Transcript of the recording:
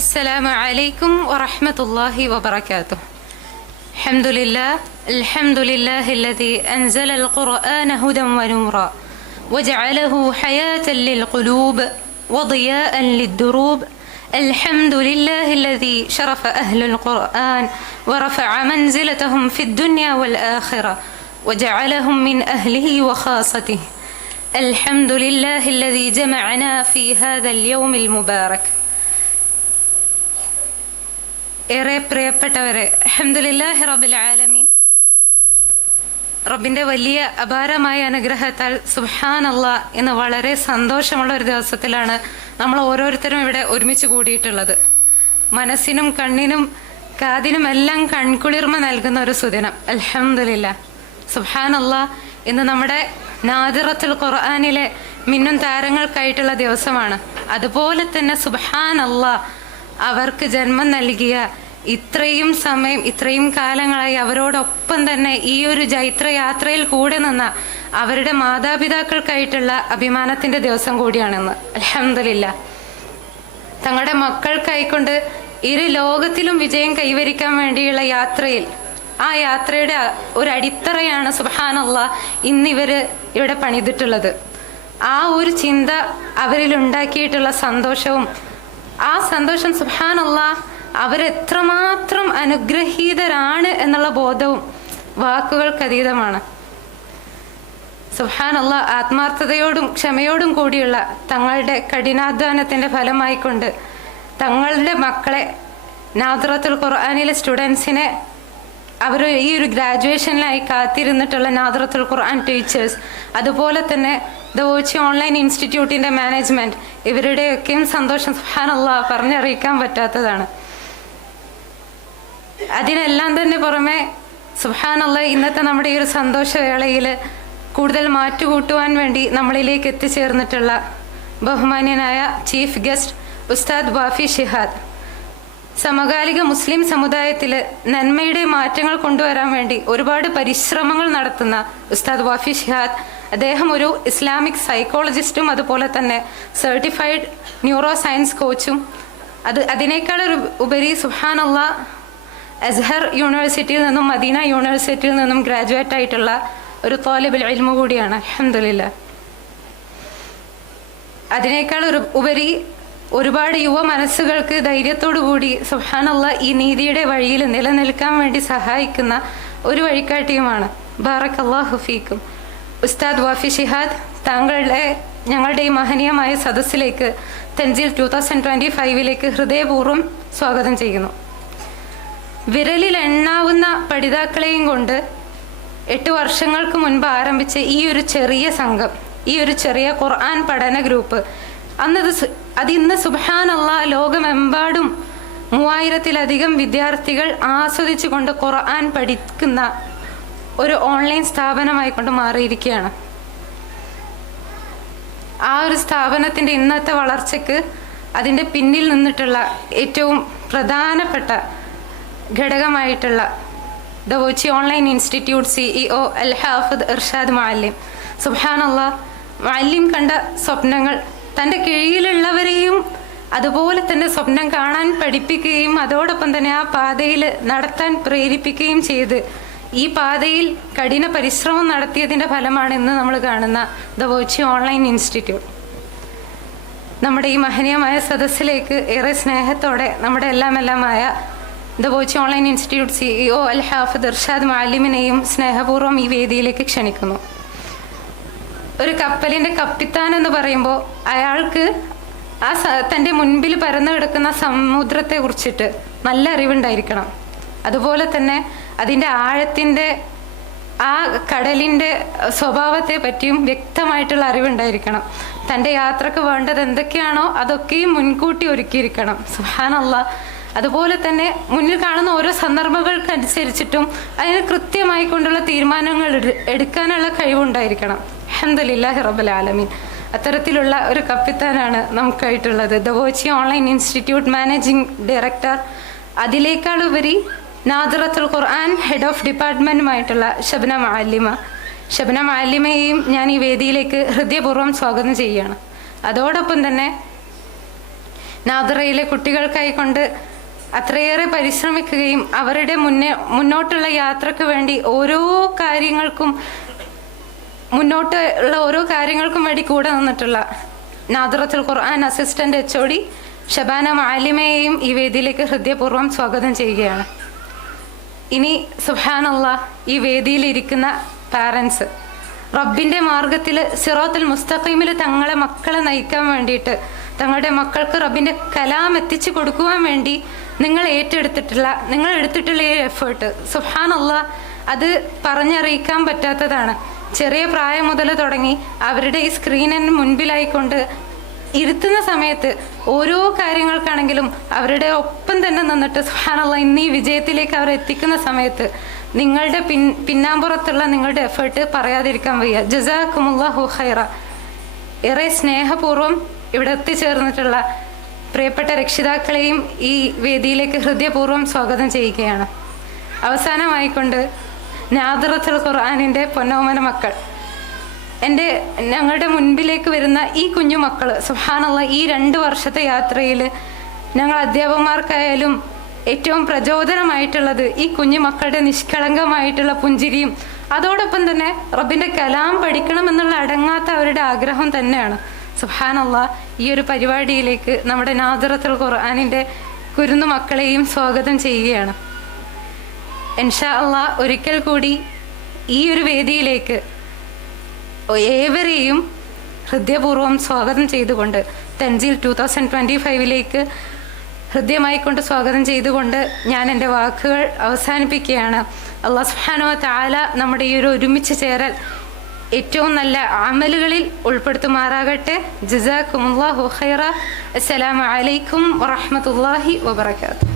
السلام عليكم ورحمة الله وبركاته. الحمد لله الذي أنزل القرآن هدى ونورا وجعله حياة للقلوب وضياء للدروب. الحمد لله الذي شرف أهل القرآن ورفع منزلتهم في الدنيا والآخرة وجعلهم من أهله وخاصته. الحمد لله الذي جمعنا في هذا اليوم المبارك. ഏറെ പ്രിയപ്പെട്ടവരെ, അൽഹംദുലില്ലാഹി റബ്ബിൽ ആലമീൻ, റബ്ബിന്റെ വലിയ അപാരമായ അനുഗ്രഹത്താൽ സുബ്ഹാനല്ലാഹ് ഇന്ന് വളരെ സന്തോഷമുള്ള ഒരു ദിവസത്തിലാണ് നമ്മൾ ഓരോരുത്തരും ഇവിടെ ഒരുമിച്ച് കൂടിയിട്ടുള്ളത്. മനസ്സിനും കണ്ണിനും കാതിനും എല്ലാം കൺകുളിർമ നൽകുന്ന ഒരു സുദിനം. അൽഹംദുലില്ലാഹ് സുബ്ഹാനല്ലാഹ്. ഇന്ന് നമ്മുടെ നാദിറത്തുൽ ഖുർആനിലെ മിന്നും താരങ്ങൾക്കായിട്ടുള്ള ദിവസമാണ്. അതുപോലെ തന്നെ സുബ്ഹാനല്ലാഹ്, അവർക്ക് ജന്മം നൽകിയ ഇത്രയും സമയം, ഇത്രയും കാലങ്ങളായി അവരോടൊപ്പം തന്നെ ഈ ഒരു ജൈത്രയാത്രയിൽ കൂടെ നിന്ന അവരുടെ മാതാപിതാക്കൾക്കായിട്ടുള്ള അഭിമാനത്തിന്റെ ദിവസം കൂടിയാണെന്ന്. അൽഹംദുലില്ലാഹ്. തങ്ങളുടെ മക്കൾക്കായിക്കൊണ്ട് ഇരു ലോകത്തിലും വിജയം കൈവരിക്കാൻ വേണ്ടിയുള്ള യാത്രയിൽ, ആ യാത്രയുടെ ഒരു അടിത്തറയാണ് സുബ്ഹാനല്ലാഹ് ഇന്നിവര് ഇവിടെ പണിതിട്ടുള്ളത്. ആ ഒരു ചിന്ത അവരിൽ ഉണ്ടാക്കിയിട്ടുള്ള സന്തോഷവും, ആ സന്തോഷം സുബ്ഹാനല്ലാഹ് അവരെത്രമാത്രം അനുഗ്രഹീതരാണ് എന്നുള്ള ബോധവും വാക്കുകൾക്കതീതമാണ്. സുബ്ഹാനല്ലാഹ്, ആത്മാർത്ഥതയോടും ക്ഷമയോടും കൂടിയുള്ള തങ്ങളുടെ കഠിനാധ്വാനത്തിന്റെ ഫലമായിക്കൊണ്ട് തങ്ങളുടെ മക്കളെ, നാദിറത്തുൽ ഖുർആനിലെ സ്റ്റുഡൻസിനെ, അവർ ഈ ഒരു ഗ്രാജുവേഷനിലായി കാത്തിരുന്നിട്ടുള്ള നാദിറത്തുൽ ഖുർആൻ ടീച്ചേഴ്സ്, അതുപോലെ തന്നെ ദവോച്ചി ഓൺലൈൻ ഇൻസ്റ്റിറ്റ്യൂട്ടിന്റെ മാനേജ്മെന്റ്, ഇവരുടെയൊക്കെയും സന്തോഷം സുബ്ഹാനല്ലാഹ് പറഞ്ഞറിയിക്കാൻ പറ്റാത്തതാണ്. അതിനെല്ലാം തന്നെ പുറമെ സുബ്ഹാനല്ലാഹ് ഇന്നത്തെ നമ്മുടെ ഈ ഒരു സന്തോഷവേളയിൽ കൂടുതൽ മാറ്റുകൂട്ടുവാൻ വേണ്ടി നമ്മളിലേക്ക് എത്തിച്ചേർന്നിട്ടുള്ള ബഹുമാന്യനായ ചീഫ് ഗസ്റ്റ് ഉസ്താദ് വാഫി ഷിഹാദ്, സമകാലിക മുസ്ലിം സമുദായത്തിൽ നന്മയുടെ മാറ്റങ്ങൾ കൊണ്ടുവരാൻ വേണ്ടി ഒരുപാട് പരിശ്രമങ്ങൾ നടത്തുന്ന ഉസ്താദ് വാഫി ഷിഹാദ്, അദ്ദേഹം ഒരു ഇസ്ലാമിക് സൈക്കോളജിസ്റ്റും അതുപോലെ തന്നെ സർട്ടിഫൈഡ് ന്യൂറോ സയൻസ് കോച്ചും, അതിനേക്കാൾ ഉപരി സുബ്ഹാനല്ലാഹ് അസ്ഹർ യൂണിവേഴ്സിറ്റിയിൽ നിന്നും മദീന യൂണിവേഴ്സിറ്റിയിൽ നിന്നും ഗ്രാജുവേറ്റ് ആയിട്ടുള്ള ഒരു ത്വാലിബുൽ ഇൽമു കൂടിയാണ്. അൽഹംദുലില്ലാഹ്. അതിനേക്കാൾ ഉപരി ഒരുപാട് യുവ മനസ്സുകൾക്ക് ധൈര്യത്തോടു കൂടി സുബ്ഹാനല്ലാഹ് ഈ നീതിയുടെ വഴിയിൽ നിലനിൽക്കാൻ വേണ്ടി സഹായിക്കുന്ന ഒരു വഴികാട്ടിയുമാണ്. ബാറക്കല്ലാഹു ഫീക്കും. ഉസ്താദ് വാഫി ഷിഹാദ്, ഞങ്ങളുടെ ഈ മഹനീയമായ സദസ്സിലേക്ക് തൻസീൽ 2025 ഹൃദയപൂർവ്വം സ്വാഗതം ചെയ്യുന്നു. വിരലിൽ എണ്ണാവുന്ന പഠിതാക്കളെയും കൊണ്ട് 8 വർഷങ്ങൾക്ക് മുൻപ് ആരംഭിച്ച ഈ ഒരു ചെറിയ സംഘം, ഈ ഒരു ചെറിയ ഖുർആൻ പഠന ഗ്രൂപ്പ്, അതിന്ന് സുബ്ഹാനല്ലാഹ് ലോകമെമ്പാടും 3000-ലധികം വിദ്യാർത്ഥികൾ ആസ്വദിച്ചുകൊണ്ട് ഖുർആൻ പഠിക്കുന്ന ഒരു ഓൺലൈൻ സ്ഥാപനമായിക്കൊണ്ട് മാറിയിരിക്കുകയാണ്. ആ ഒരു സ്ഥാപനത്തിന്റെ ഇന്നത്തെ വളർച്ചയ്ക്ക് അതിന്റെ പിന്നിൽ നിന്നിട്ടുള്ള ഏറ്റവും പ്രധാനപ്പെട്ട ഘടകമായിട്ടുള്ള ദവോച്ചി ഓൺലൈൻ ഇൻസ്റ്റിറ്റ്യൂട്ട് CEO അൽ ഹാഫിദ് ഇർഷാദ് മുഅല്ലിം, സുബ്ഹാനല്ലാഹ്, മുഅല്ലിം കണ്ട സ്വപ്നങ്ങൾ തൻ്റെ കീഴിലുള്ളവരെയും അതുപോലെ തന്നെ സ്വപ്നം കാണാൻ പഠിപ്പിക്കുകയും അതോടൊപ്പം തന്നെ ആ പാതയിൽ നടത്താൻ പ്രേരിപ്പിക്കുകയും ചെയ്ത് ഈ പാതയിൽ കഠിന പരിശ്രമം നടത്തിയതിൻ്റെ ഫലമാണ് ഇന്ന് നമ്മൾ കാണുന്ന ദവോച്ചി ഓൺലൈൻ ഇൻസ്റ്റിറ്റ്യൂട്ട്. നമ്മുടെ ഈ മഹനീയമായ സദസ്സിലേക്ക് ഏറെ സ്നേഹത്തോടെ നമ്മുടെ എല്ലാമായ ദവോച്ചി ഓൺലൈൻ ഇൻസ്റ്റിറ്റ്യൂട്ട് CEO അൽ ഹാഫിദ് ഇർഷാദ് മുഅല്ലിമിനെയും സ്നേഹപൂർവ്വം ഈ വേദിയിലേക്ക് ക്ഷണിക്കുന്നു. ഒരു കപ്പലിന്റെ കപ്പിത്താൻ എന്ന് പറയുമ്പോൾ അയാൾക്ക് തൻ്റെ മുൻപിൽ പരന്നു കിടക്കുന്ന സമുദ്രത്തെ കുറിച്ചിട്ട് നല്ല അറിവുണ്ടായിരിക്കണം. അതുപോലെ തന്നെ അതിൻ്റെ ആഴത്തിൻ്റെ, ആ കടലിൻ്റെ സ്വഭാവത്തെ പറ്റിയും വ്യക്തമായിട്ടുള്ള അറിവുണ്ടായിരിക്കണം. തൻ്റെ യാത്രക്ക് വേണ്ടത് എന്തൊക്കെയാണോ അതൊക്കെയും മുൻകൂട്ടി ഒരുക്കിയിരിക്കണം. സുബ്ഹാനല്ലാഹ്. അതുപോലെ തന്നെ മുന്നിൽ കാണുന്ന ഓരോ സന്ദർഭങ്ങൾക്കനുസരിച്ചിട്ടും അതിന് കൃത്യമായി കൊണ്ടുള്ള തീരുമാനങ്ങൾ എടുക്കാനുള്ള കഴിവുണ്ടായിരിക്കണം. അൽഹംദുലില്ലാഹി റബ്ബിൽ ആലമീൻ. അത്തരത്തിലുള്ള ഒരു കപ്പിത്താനാണ് നമുക്കായിട്ടുള്ളത്. ദവോച്ചി ഓൺലൈൻ ഇൻസ്റ്റിറ്റ്യൂട്ട് മാനേജിംഗ് ഡയറക്ടർ, അതിനേക്കാൾ ഉപരി നാദിറത്തുൽ ഖുർആൻ ഹെഡ് ഓഫ് ഡിപ്പാർട്ട്മെന്റുമായിട്ടുള്ള ഷബ്ന മുഅല്ലിമയെയും ഞാൻ ഈ വേദിയിലേക്ക് ഹൃദയപൂർവ്വം സ്വാഗതം ചെയ്യുകയാണ്. അതോടൊപ്പം തന്നെ നാദറയിലെ കുട്ടികൾക്കായി കൊണ്ട് അത്രയേറെ പരിശ്രമിക്കുകയും അവരുടെ മുന്നോട്ടുള്ള യാത്രക്ക് വേണ്ടി മുന്നോട്ടുള്ള ഓരോ കാര്യങ്ങൾക്കും വേണ്ടി കൂടെ നിന്നിട്ടുള്ള നാദറത്തുൽ ഖുർആൻ അസിസ്റ്റന്റ് HOD ഷബാന മാലിമയെയും ഈ വേദിയിലേക്ക് ഹൃദയപൂർവ്വം സ്വാഗതം ചെയ്യുകയാണ്. ഇനി സുബ്ഹാനല്ലാഹ്, ഈ വേദിയിലിരിക്കുന്ന പാരൻസ് റബ്ബിന്റെ മാർഗത്തിൽ സിറാത്തുൽ മുസ്തഖീമിൽ തങ്ങളെ മക്കളെ നയിക്കാൻ വേണ്ടിയിട്ട്, തങ്ങളുടെ മക്കൾക്ക് റബ്ബിന്റെ കലാം എത്തിച്ചു കൊടുക്കുവാൻ വേണ്ടി നിങ്ങൾ എടുത്തിട്ടുള്ള ഈ എഫേർട്ട്, സുബ്ഹാനല്ലാഹ്, അത് പറഞ്ഞറിയിക്കാൻ പറ്റാത്തതാണ്. ചെറിയ പ്രായം മുതൽ തുടങ്ങി അവരുടെ ഈ സ്ക്രീനിന് മുൻപിലായിക്കൊണ്ട് ഇരുത്തുന്ന സമയത്ത് ഓരോ കാര്യങ്ങൾക്കാണെങ്കിലും അവരുടെ ഒപ്പം തന്നെ നിന്നിട്ട് സുബ്ഹാനല്ലാഹ് ഇന്ന് ഈ വിജയത്തിലേക്ക് അവർ എത്തിക്കുന്ന സമയത്ത് നിങ്ങളുടെ പിന്നാമ്പുറത്തുള്ള നിങ്ങളുടെ എഫേർട്ട് പറയാതിരിക്കാൻ വയ്യ. ജസാക്കുമുല്ലാഹു ഖൈറ. ഏറെ സ്നേഹപൂർവ്വം ഇവിടെ എത്തിച്ചേർന്നിട്ടുള്ള പ്രിയപ്പെട്ട രക്ഷിതാക്കളെയും ഈ വേദിയിലേക്ക് ഹൃദയപൂർവ്വം സ്വാഗതം ചെയ്യുകയാണ്. അവസാനമായിക്കൊണ്ട് നാദറത്തുൽ ഖുർആനിൻ്റെ പൊന്നോമന മക്കൾ, ഞങ്ങളുടെ മുൻപിലേക്ക് വരുന്ന ഈ കുഞ്ഞു മക്കൾ, സുബ്ഹാനല്ലാഹ്, ഈ 2 വർഷത്തെ യാത്രയിൽ ഞങ്ങൾ അധ്യാപകന്മാർക്കായാലും ഏറ്റവും പ്രചോദനമായിട്ടുള്ളത് ഈ കുഞ്ഞു മക്കളുടെ നിഷ്കളങ്കമായിട്ടുള്ള പുഞ്ചിരിയും അതോടൊപ്പം തന്നെ റബ്ബിന്റെ കലാം പഠിക്കണമെന്നുള്ള അടങ്ങാത്ത അവരുടെ ആഗ്രഹം തന്നെയാണ്. സുബ്ഹാനല്ലാഹ്, ഈ ഒരു പരിപാടിയിലേക്ക് നമ്മുടെ നാദറത്തുൽ ഖുർആനിൻ്റെ കുരുന്നു മക്കളെയും സ്വാഗതം ചെയ്യുകയാണ്. ഇൻഷാ അല്ലാഹ്, ഒരിക്കൽ കൂടി ഈ ഒരു വേദിയിലേക്ക് ഏവരെയും ഹൃദയപൂർവ്വം സ്വാഗതം ചെയ്തുകൊണ്ട് തൻസീൽ 2025 ഹൃദയമായിക്കൊണ്ട് സ്വാഗതം ചെയ്തുകൊണ്ട് ഞാൻ എൻ്റെ വാക്കുകൾ അവസാനിപ്പിക്കുകയാണ്. അല്ലാഹു സുബ്ഹാനഹു വ തആല നമ്മുടെ ഈ ഒരു ഒരുമിച്ച് ചേരൽ ഏറ്റവും നല്ല അമലുകളിൽ ഉൾപ്പെടുത്തുമാറാകട്ടെ. ജസാക്കുമുല്ലാഹു ഖൈറ. അസ്സലാമു അലൈക്കും വറഹ്മത്തുള്ളാഹി വബറകാതുഹു.